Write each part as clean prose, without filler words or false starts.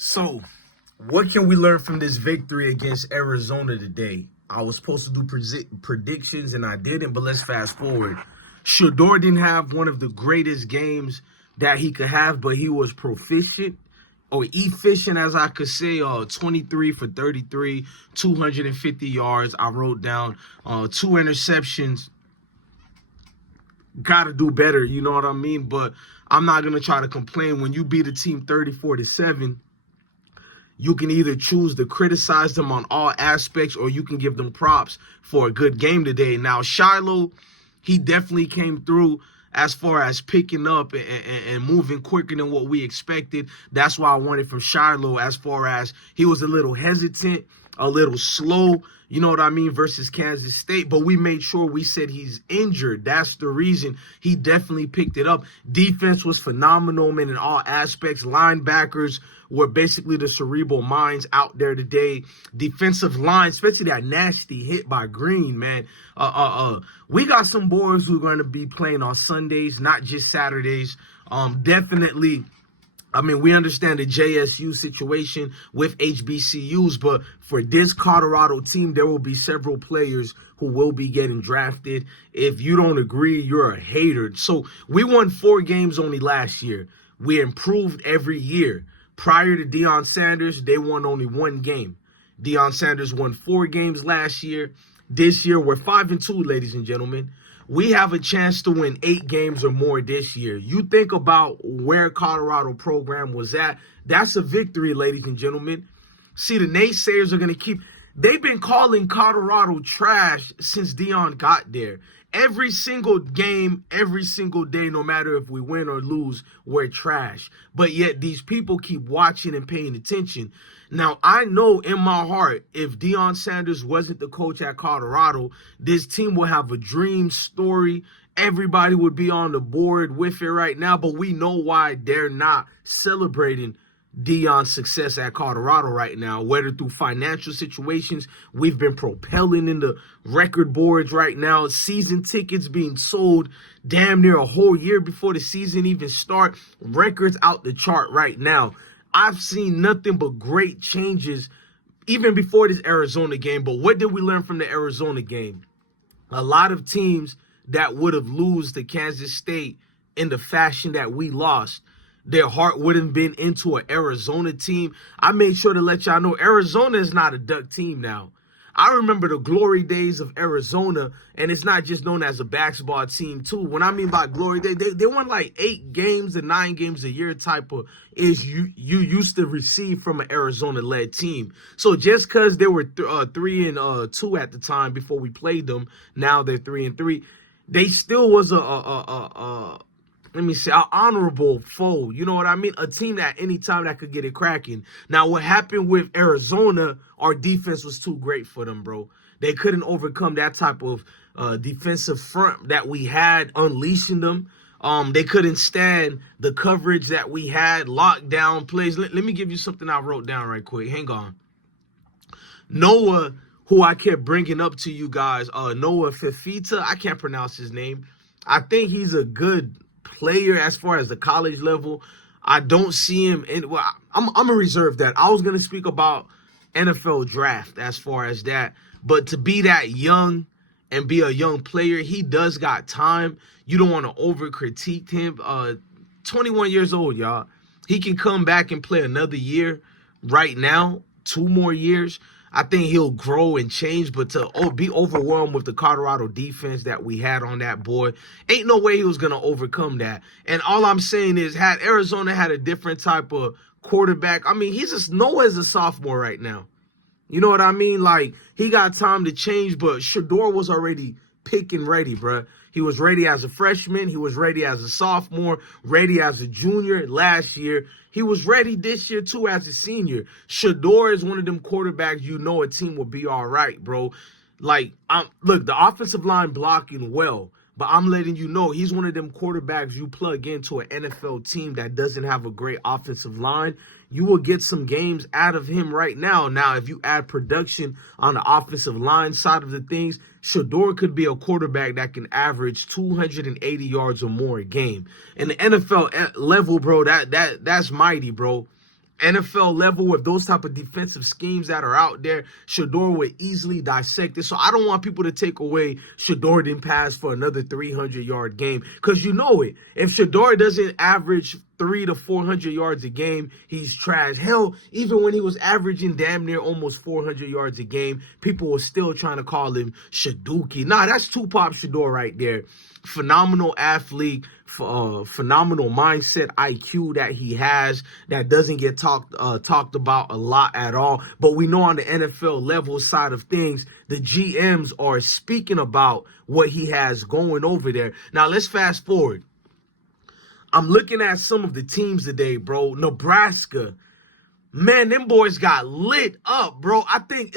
So, what can we learn from this victory against Arizona today? I was supposed to do predictions and I didn't, but let's fast forward. Shador didn't have one of the greatest games that he could have, but he was proficient or efficient, as I could say. 23 for 33, 250 yards. I wrote down 2 interceptions. Got to do better, you know what I mean? But I'm not going to try to complain. When you beat a team 34-7, you can either choose to criticize them on all aspects or you can give them props for a good game today. Now, Shiloh, he definitely came through as far as picking up and moving quicker than what we expected. That's why I wanted from Shiloh, as far as he was a little hesitant, a little slow, you know what I mean, versus Kansas State. But we made sure we said he's injured. That's the reason he definitely picked it up. Defense was phenomenal, man, in all aspects. Linebackers were basically the cerebral minds out there today. Defensive line, especially that nasty hit by Green, man. We got some boys who are going to be playing on Sundays, not just Saturdays. Definitely. I mean, we understand the JSU situation with HBCUs, but for this Colorado team, there will be several players who will be getting drafted. If you don't agree, you're a hater. So we won 4 games only last year. We improved every year. Prior to Deion Sanders, they won only 1 game. Deion Sanders won 4 games last year. This year, we're 5-2, ladies and gentlemen. We have a chance to win 8 games or more this year. You think about where Colorado program was at. That's a victory, ladies and gentlemen. See, the naysayers are going to keep. They've been calling Colorado trash since Deion got there. Every single game, every single day, no matter if we win or lose, we're trash. But yet these people keep watching and paying attention. Now, I know in my heart, if Deion Sanders wasn't the coach at Colorado, this team will have a dream story. Everybody would be on the board with it right now, but we know why they're not celebrating Deion's success at Colorado right now, whether through financial situations. We've been propelling in the record boards right now, season tickets being sold damn near a whole year before the season even start, records out the chart right now. I've seen nothing but great changes even before this Arizona game. But what did we learn from the Arizona game? A lot of teams that would have lost to Kansas State in the fashion that we lost, their heart wouldn't been into an Arizona team. I made sure to let y'all know Arizona is not a duck team now. I remember the glory days of Arizona, and it's not just known as a basketball team, too. When I mean by glory, they won like 8 games and 9 games a year type of is you used to receive from an Arizona-led team. So just because they were 3-2 at the time before we played them, now they're 3-3. They still was let me say, an honorable foe. You know what I mean? A team that any time that could get it cracking. Now, what happened with Arizona, our defense was too great for them, bro. They couldn't overcome that type of defensive front that we had, unleashing them. They couldn't stand the coverage that we had, lockdown plays. Let me give you something I wrote down right quick. Hang on. Noah, who I kept bringing up to you guys, Noah Fifita, I can't pronounce his name. I think he's a good player as far as the college level. I don't see him in. Well, I'm gonna reserve that. I was gonna speak about NFL draft as far as that, but to be that young and be a young player, he does got time. You don't want to over critique him. 21 years old, y'all. He can come back and play another year right now, 2 more years. I think he'll grow and change, but to be overwhelmed with the Colorado defense that we had on that boy, ain't no way he was going to overcome that. And all I'm saying is, had Arizona had a different type of quarterback, I mean, Noah's a sophomore right now. You know what I mean? Like, he got time to change, but Shador was already pick and ready, bruh. He was ready as a freshman. He was ready as a sophomore, ready as a junior last year. He was ready this year, too, as a senior. Shador is one of them quarterbacks you know a team will be all right, bro. Like, look, the offensive line blocking well, but I'm letting you know he's one of them quarterbacks you plug into an NFL team that doesn't have a great offensive line. You will get some games out of him right now. Now, if you add production on the offensive line side of the things, Shador could be a quarterback that can average 280 yards or more a game. In the NFL level, bro, that's mighty, bro. NFL level with those type of defensive schemes that are out there, Shedeur would easily dissect it. So I don't want people to take away Shedeur didn't pass for another 300-yard game, because you know it. If Shedeur doesn't average 300 to 400 yards a game, he's trash. Hell, even when he was averaging damn near almost 400 yards a game, people were still trying to call him Shaduki. Nah, that's Tupac Shedeur right there. Phenomenal athlete, phenomenal mindset, IQ that he has that doesn't get talked about a lot at all. But we know on the NFL level side of things, the GMs are speaking about what he has going over there. Now let's fast forward. I'm looking at some of the teams today, bro. Nebraska. Man, them boys got lit up, bro. I think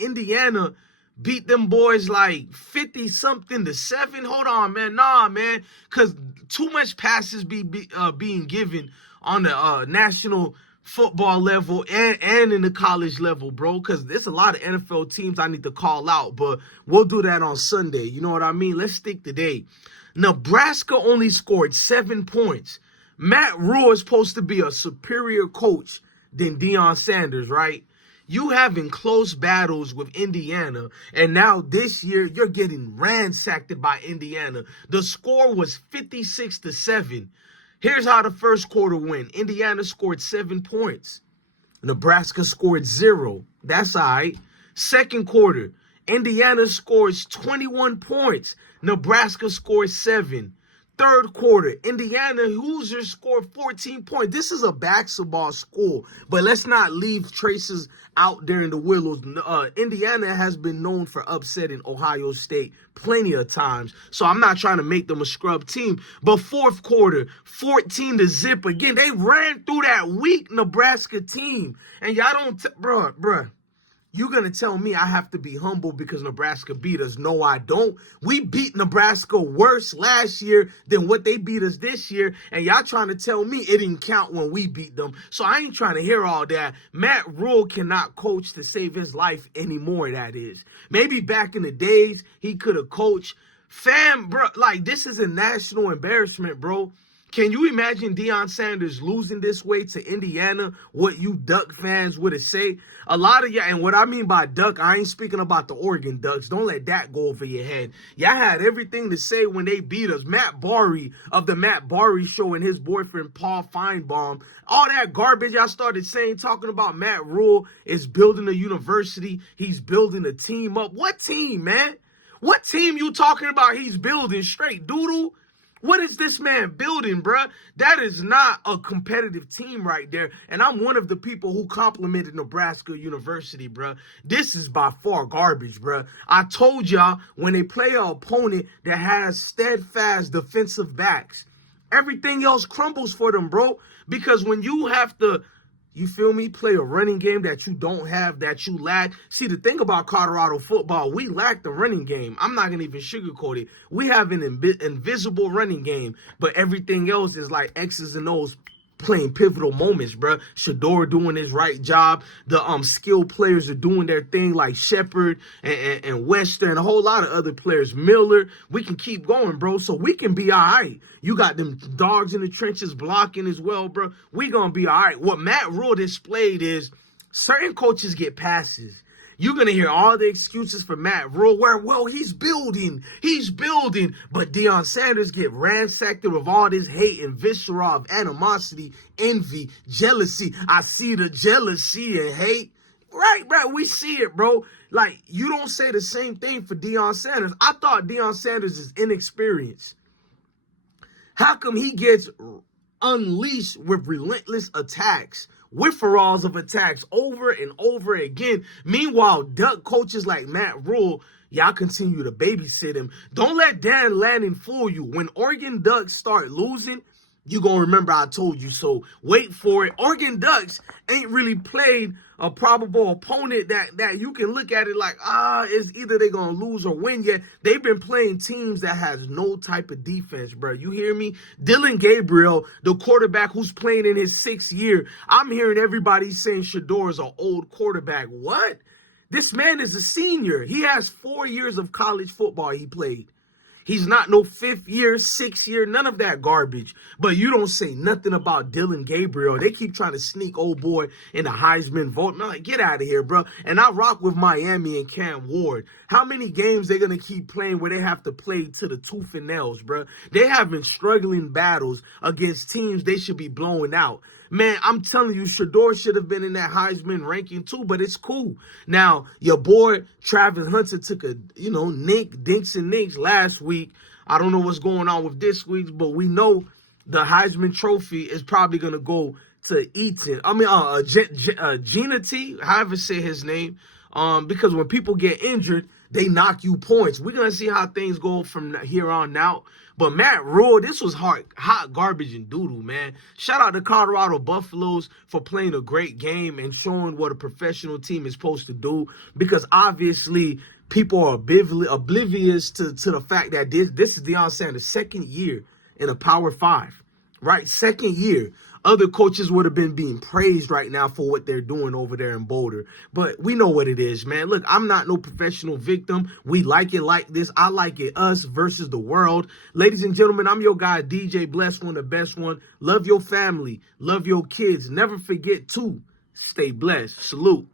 Indiana beat them boys like 50-something to 7. Hold on, man. Nah, man. Because too much passes being given on the national football level and in the college level, bro. Because there's a lot of NFL teams I need to call out. But we'll do that on Sunday. You know what I mean? Let's stick today. Nebraska only scored 7 points. Matt Rule is supposed to be a superior coach than Deion Sanders, right? You having close battles with Indiana, and now this year you're getting ransacked by Indiana. The score was 56 to 7. Here's how the first quarter went. Indiana scored 7 points. Nebraska scored 0. That's all right. Second quarter, Indiana scores 21 points. Nebraska scores 7. Third quarter, Indiana Hoosiers scored 14 points. This is a basketball school, but let's not leave traces out there in the willows. Indiana has been known for upsetting Ohio State plenty of times, so I'm not trying to make them a scrub team. But fourth quarter, 14 to zip again. They ran through that weak Nebraska team, and y'all don't, bruh. You're going to tell me I have to be humble because Nebraska beat us. No, I don't. We beat Nebraska worse last year than what they beat us this year. And y'all trying to tell me it didn't count when we beat them. So I ain't trying to hear all that. Matt Rule cannot coach to save his life anymore, that is. Maybe back in the days, he could have coached. Fam, bro, like, this is a national embarrassment, bro. Can you imagine Deion Sanders losing this way to Indiana? What you Duck fans would have said? A lot of y'all, and what I mean by Duck, I ain't speaking about the Oregon Ducks. Don't let that go over your head. Y'all had everything to say when they beat us. Matt Barry of the Matt Barry Show and his boyfriend Paul Feinbaum. All that garbage y'all started saying, talking about Matt Rule is building a university. He's building a team up. What team, man? What team you talking about he's building? Straight doodle? What is this man building, bruh? That is not a competitive team right there. And I'm one of the people who complimented Nebraska University, bruh. This is by far garbage, bruh. I told y'all, when they play an opponent that has steadfast defensive backs, everything else crumbles for them, bro. Because when you have to, you feel me, play a running game that you don't have, that you lack. See, the thing about Colorado football, we lack the running game. I'm not going to even sugarcoat it. We have an invisible running game, but everything else is like X's and O's playing pivotal moments, bro. Shedeur doing his right job. The skilled players are doing their thing, like Shepard and Wester and a whole lot of other players. Miller, we can keep going, bro. So we can be all right. You got them dogs in the trenches blocking as well, bro. We gonna be all right. What Matt Rule displayed is certain coaches get passes. You're going to hear all the excuses for Matt Rule where, well, he's building. But Deion Sanders get ransacked with all this hate and visceral of animosity, envy, jealousy. I see the jealousy and hate. Right, we see it, bro. Like, you don't say the same thing for Deion Sanders. I thought Deion Sanders is inexperienced. How come he gets unleashed with relentless attacks? Withdrawals of attacks over and over again. Meanwhile, Duck coaches like Matt Rule, y'all continue to babysit him. Don't let Dan Lanning fool you. When Oregon Ducks start losing, you gonna remember I told you so. Wait for it. Oregon Ducks ain't really played a probable opponent that you can look at it like, it's either they gonna lose or win yet. They've been playing teams that has no type of defense, bro. You hear me? Dylan Gabriel, the quarterback who's playing in his 6th year. I'm hearing everybody saying Shedeur is an old quarterback. What? This man is a senior. He has 4 years of college football he played. He's not no 5th year, 6th year, none of that garbage. But you don't say nothing about Dylan Gabriel. They keep trying to sneak old boy in the Heisman vote. Man, like, get out of here, bro. And I rock with Miami and Cam Ward. How many games they going to keep playing where they have to play to the tooth and nails, bro? They have been struggling battles against teams they should be blowing out. Man, I'm telling you, Shedeur should have been in that Heisman ranking too, but it's cool. Now, your boy Travis Hunter took a, dinks and nicks last week. I don't know what's going on with this week's, but we know the Heisman Trophy is probably going to go to Eaton. Gina T, however say his name, because when people get injured, they knock you points. We're going to see how things go from here on out. But Matt Rule, this was hot garbage and doodle, man. Shout out to Colorado Buffaloes for playing a great game and showing what a professional team is supposed to do. Because obviously, people are oblivious to the fact that this is Deion Sanders' second year in a Power 5, right? Second year. Other coaches would have been being praised right now for what they're doing over there in Boulder. But we know what it is, man. Look, I'm not no professional victim. We like it like this. I like it us versus the world. Ladies and gentlemen, I'm your guy, DJ Bless One, the best one. Love your family. Love your kids. Never forget to stay blessed. Salute.